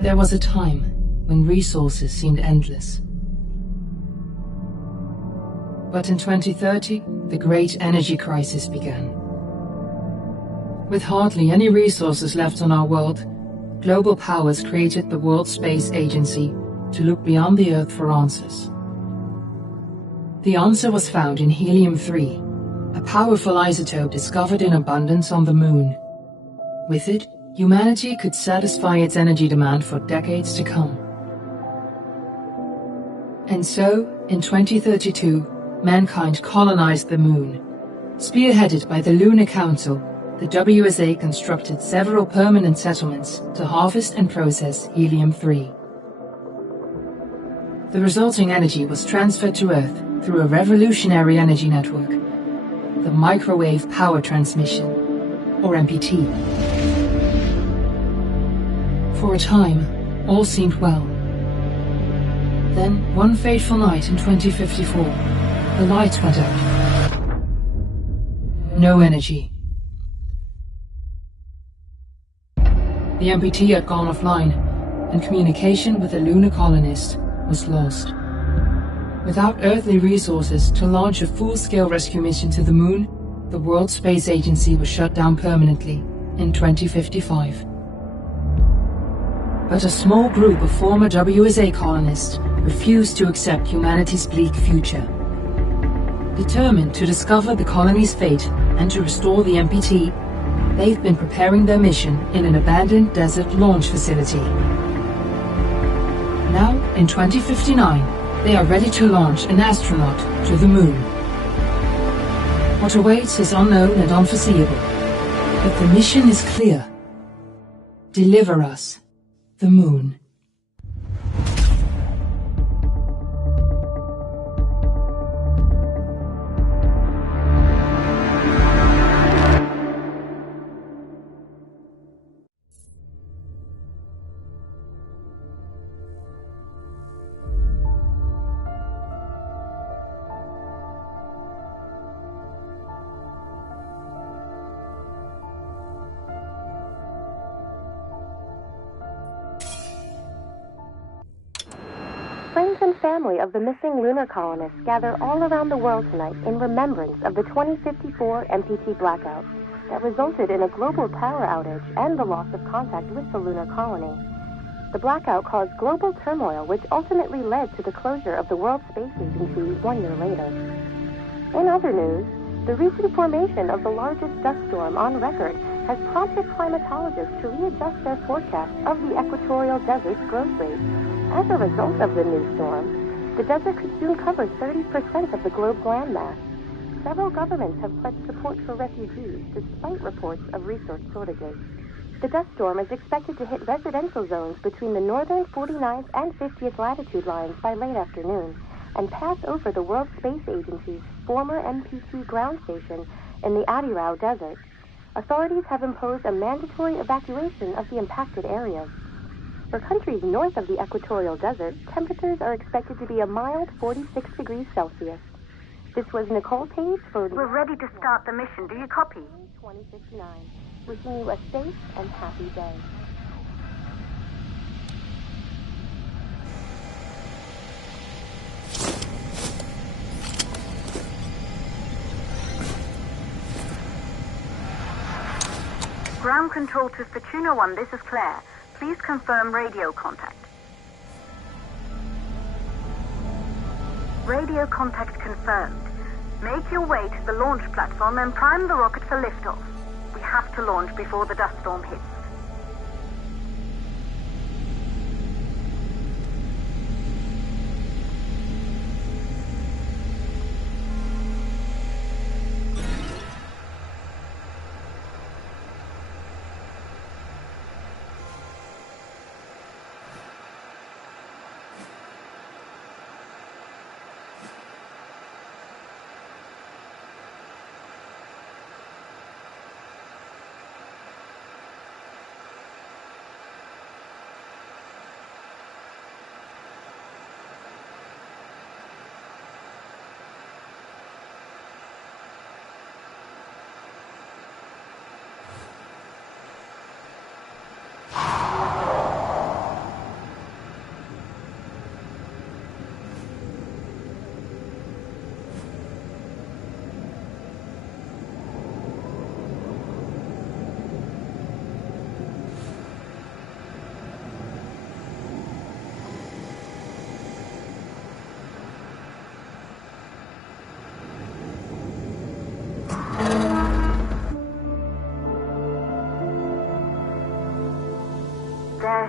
There was a time when resources seemed endless. But in 2030, the great energy crisis began. With hardly any resources left on our world, global powers created the World Space Agency to look beyond the Earth for answers. The answer was found in helium-3, a powerful isotope discovered in abundance on the Moon. With it, humanity could satisfy its energy demand for decades to come. And so, in 2032, mankind colonized the Moon. Spearheaded by the Lunar Council, the WSA constructed several permanent settlements to harvest and process helium-3. The resulting energy was transferred to Earth through a revolutionary energy network, the Microwave Power Transmission, or MPT. For a time, all seemed well. Then, one fateful night in 2054, the lights went out. No energy. The MPT had gone offline, and communication with the lunar colonist was lost. Without earthly resources to launch a full-scale rescue mission to the Moon, the World Space Agency was shut down permanently in 2055. But a small group of former WSA colonists refused to accept humanity's bleak future. Determined to discover the colony's fate and to restore the MPT, they've been preparing their mission in an abandoned desert launch facility. Now, in 2059, they are ready to launch an astronaut to the Moon. What awaits is unknown and unforeseeable, but the mission is clear. Deliver us the Moon. Friends and family of the missing lunar colonists gather all around the world tonight in remembrance of the 2054 MPT blackout that resulted in a global power outage and the loss of contact with the lunar colony. The blackout caused global turmoil, which ultimately led to the closure of the World Space Agency 1 year later. In other news, the recent formation of the largest dust storm on record has prompted climatologists to readjust their forecast of the equatorial desert's growth rate. As a result of the new storm, the desert could soon cover 30% of the globe's landmass. Several governments have pledged support for refugees, despite reports of resource shortages. The dust storm is expected to hit residential zones between the northern 49th and 50th latitude lines by late afternoon, and pass over the World Space Agency's former MPT ground station in the Adirau Desert. Authorities have imposed a mandatory evacuation of the impacted areas. For countries north of the equatorial desert, temperatures are expected to be a mild 46 degrees Celsius. This was Nicole Page for... We're ready to start the mission. Do you copy? 2059. Wishing you a safe and happy day. Ground control to Fortuna 1, this is Claire. Please confirm radio contact. Radio contact confirmed. Make your way to the launch platform and prime the rocket for liftoff. We have to launch before the dust storm hits.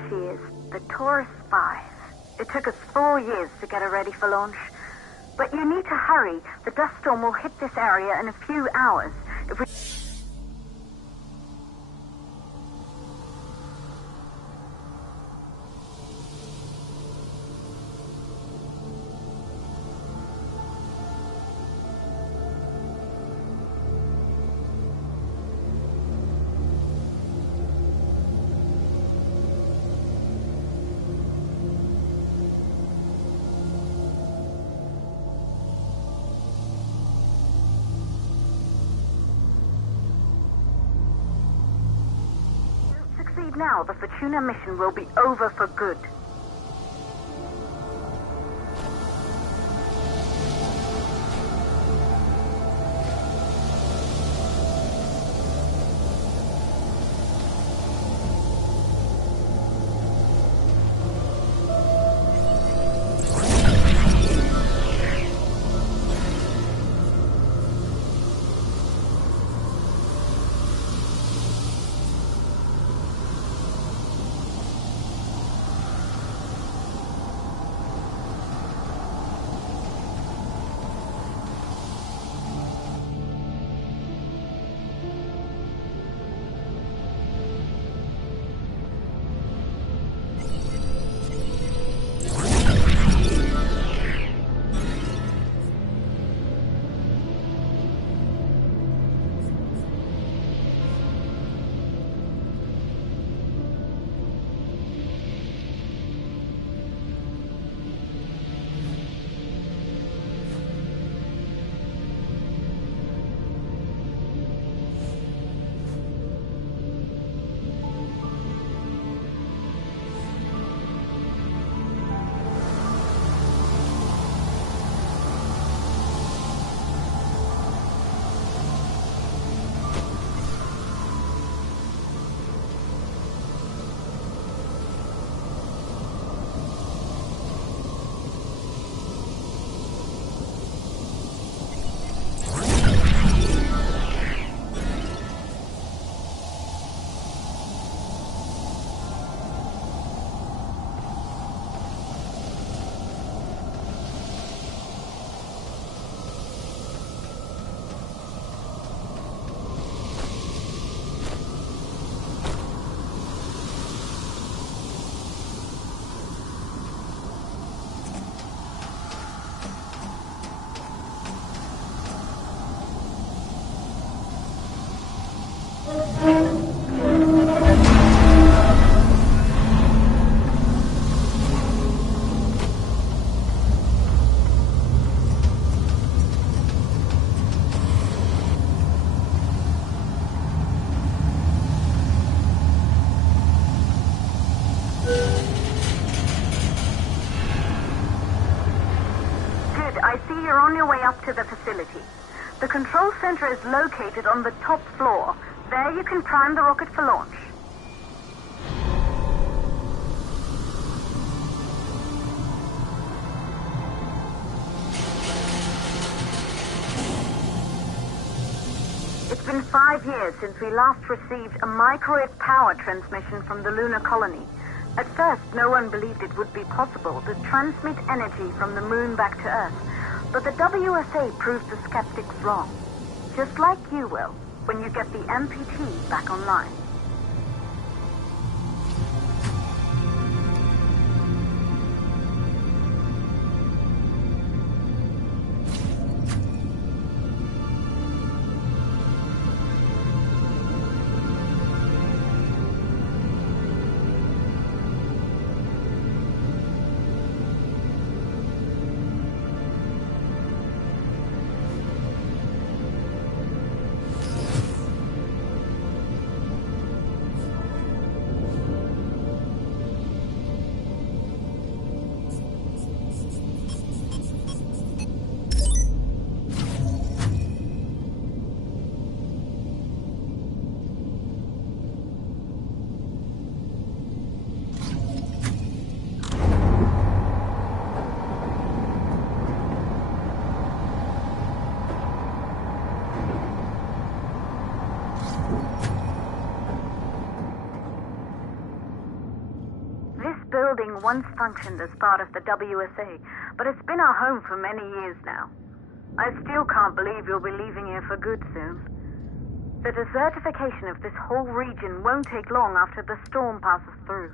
There she is, the Taurus 5. It took us 4 years to get her ready for launch. But you need to hurry. The dust storm will hit this area in a few hours. If we... Now, the Fortuna mission will be over for good. You're on your way up to the facility. The control center is located on the top floor. There you can prime the rocket for launch. It's been 5 years since we last received a microwave power transmission from the lunar colony. At first, no one believed it would be possible to transmit energy from the moon back to Earth. But the WSA proved the skeptics wrong. Just like you will, when you get the MPT back online. building once functioned as part of the WSA, but it's been our home for many years now. I still can't believe you'll be leaving here for good soon. The desertification of this whole region won't take long after the storm passes through.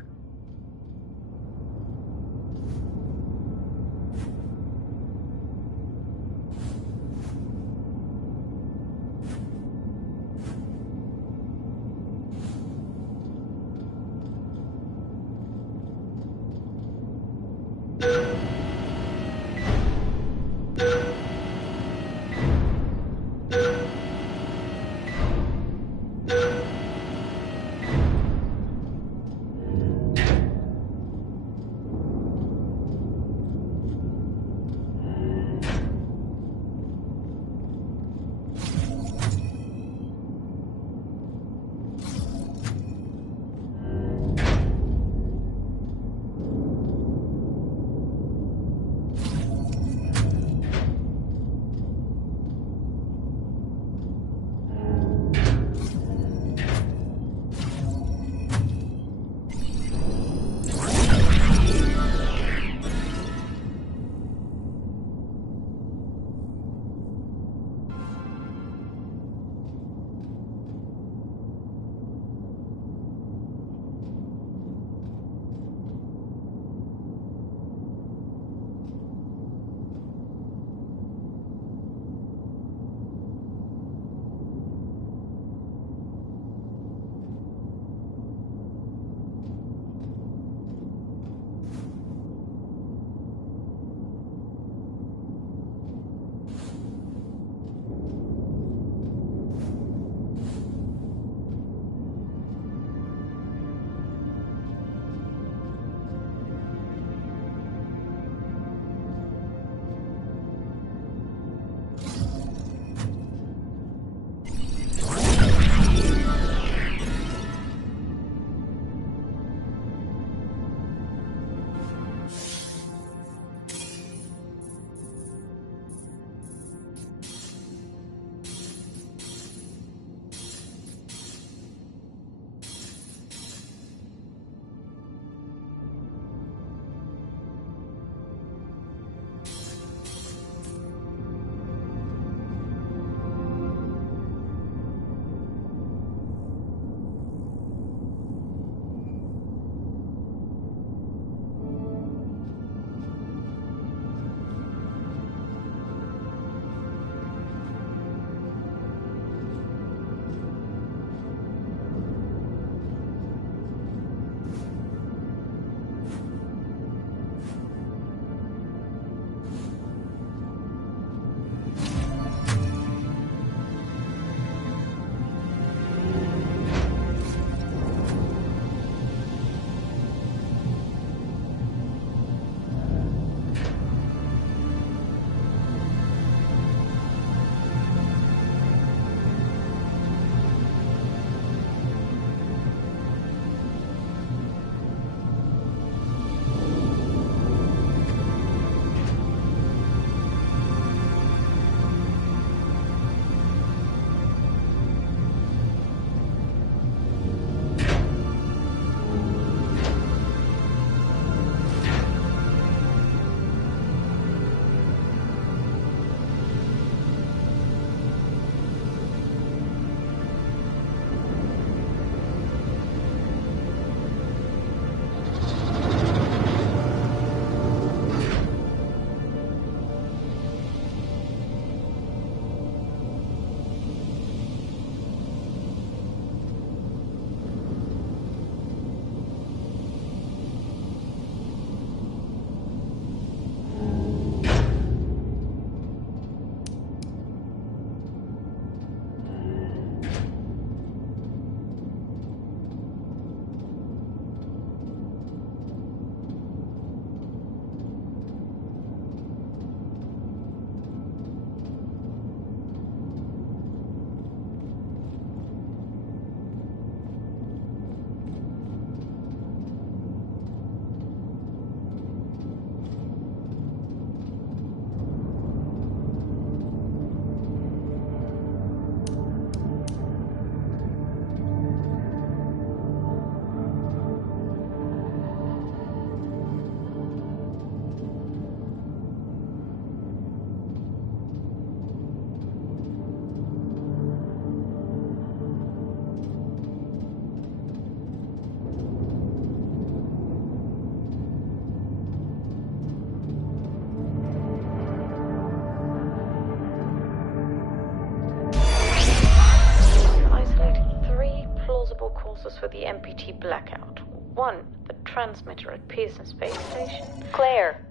plausible causes for the MPT blackout. 1, the transmitter at Pearson Space Station. Claire,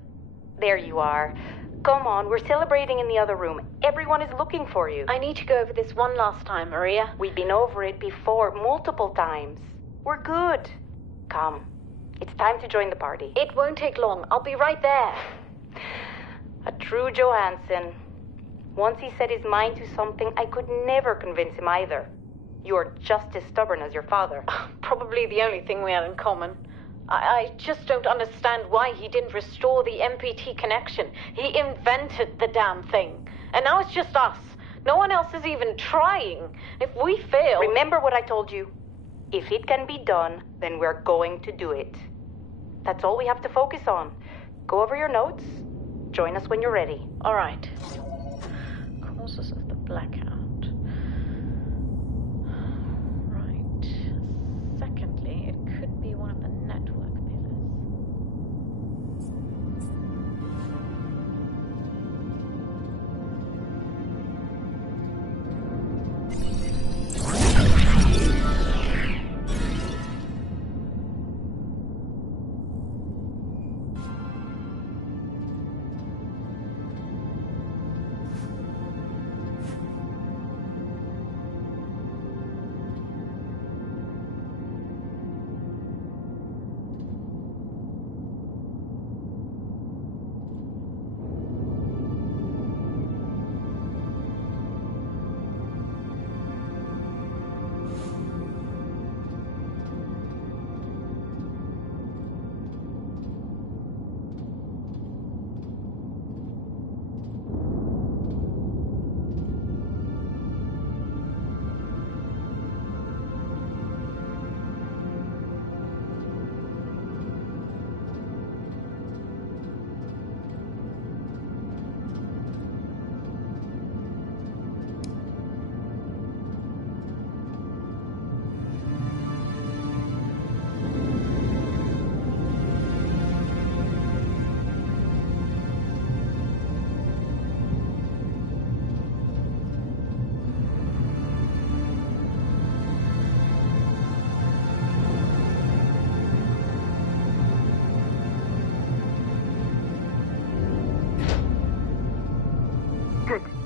there you are. Come on, we're celebrating in the other room. Everyone is looking for you. I need to go over this one last time, Maria. We've been over it before, multiple times. We're good. Come. It's time to join the party. It won't take long. I'll be right there. A true Johansson. Once he set his mind to something, I could never convince him either. You're just as stubborn as your father. Probably the only thing we had in common. I just don't understand why he didn't restore the MPT connection. He invented the damn thing. And now it's just us. No one else is even trying. If we fail... Remember what I told you. If it can be done, then we're going to do it. That's all we have to focus on. Go over your notes. Join us when you're ready. All right. Causes of the blackout. Right. Secondly, it could be one of the network pillars.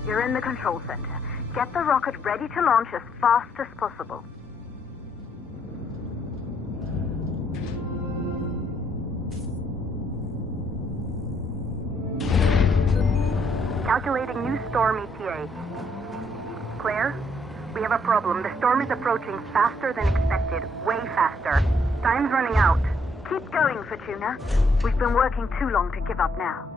You're in the control center. Get the rocket ready to launch as fast as possible. Calculating new storm ETA. Claire, we have a problem. The storm is approaching faster than expected. Way faster. Time's running out. Keep going, Fortuna. We've been working too long to give up now.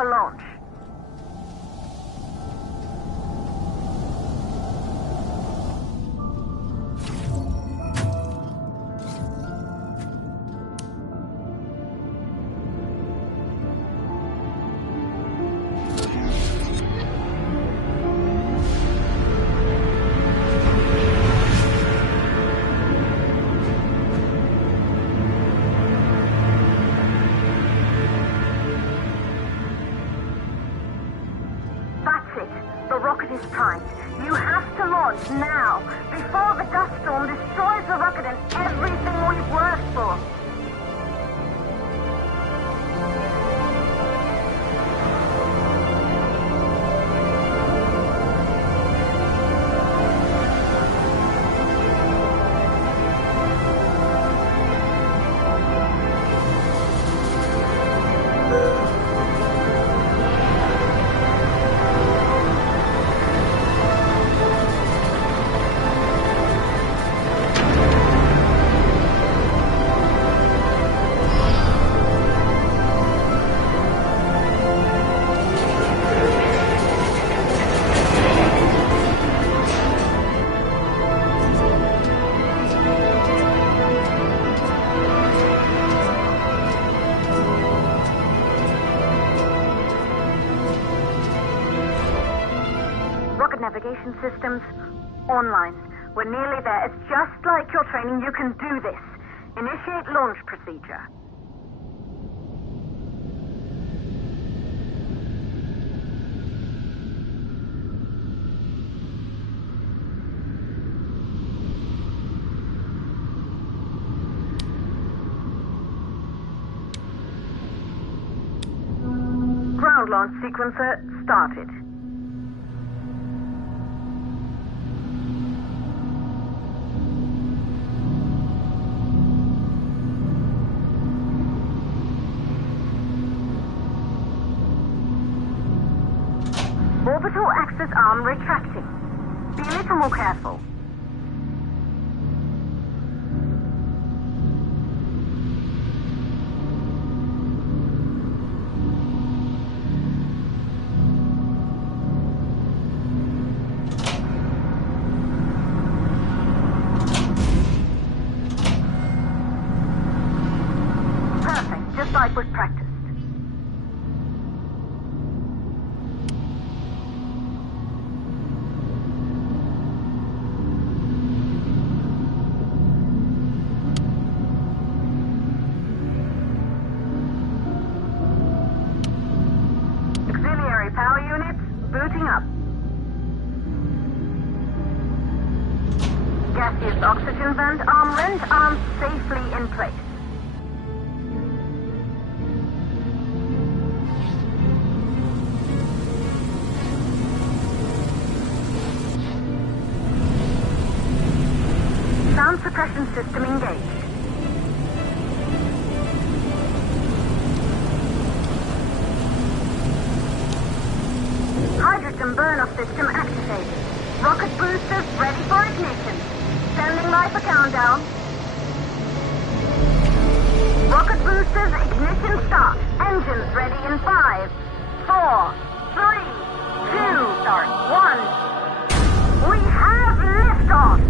for launch. You have to launch now, before the dust storm destroys the rocket and everything we've worked for. Navigation systems online. We're nearly there. It's just like your training. You can do this. Initiate launch procedure. Ground launch sequencer started. Orbital access arm retracting. Be a little more careful. Perfect, just like we've practiced. Power units booting up. Gaseous oxygen vent arm rent arms safely in place. Sound suppression system engaged. Hydrogen burn-off system activated. Rocket boosters ready for ignition. Standing by for countdown. Rocket boosters ignition start. Engines ready in 5, 4, 3, 2, start 1. We have liftoff!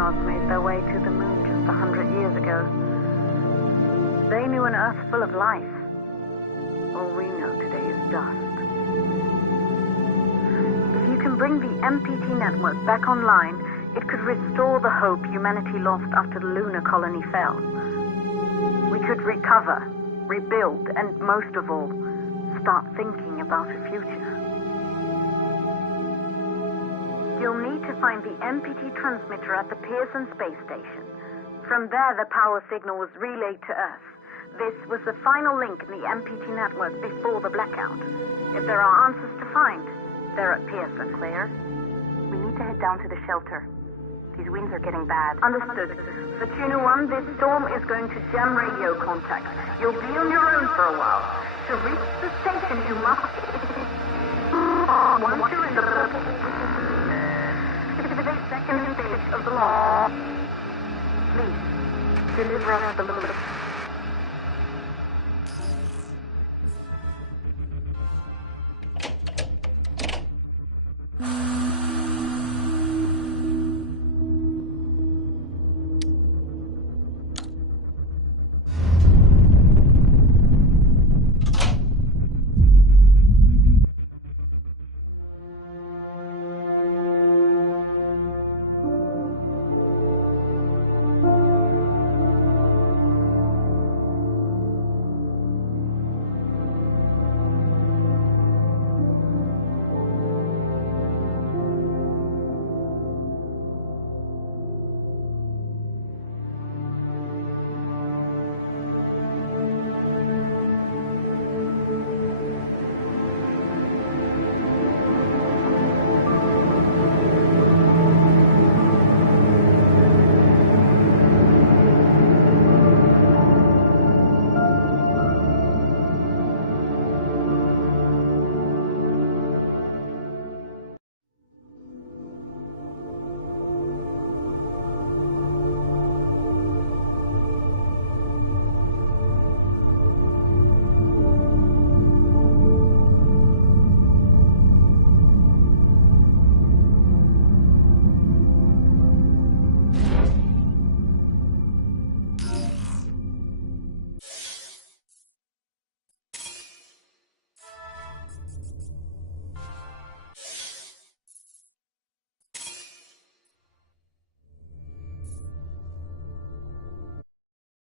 astronauts made their way to the moon just 100 years ago. They knew an Earth full of life. All we know today is dust. If you can bring the MPT network back online, it could restore the hope humanity lost after the lunar colony fell. We could recover, rebuild, and most of all, start thinking about a future. You'll need to find the MPT transmitter at the Pearson space station. From there, the power signal was relayed to Earth. This was the final link in the MPT network before the blackout. If there are answers to find, they're at Pearson. Claire, we need to head down to the shelter. These winds are getting bad. Understood. Fortuna 1, this storm is going to jam radio contact. You'll be on your own for a while. To reach the station, you must... Once you're in the second stage of the launch, please deliver us the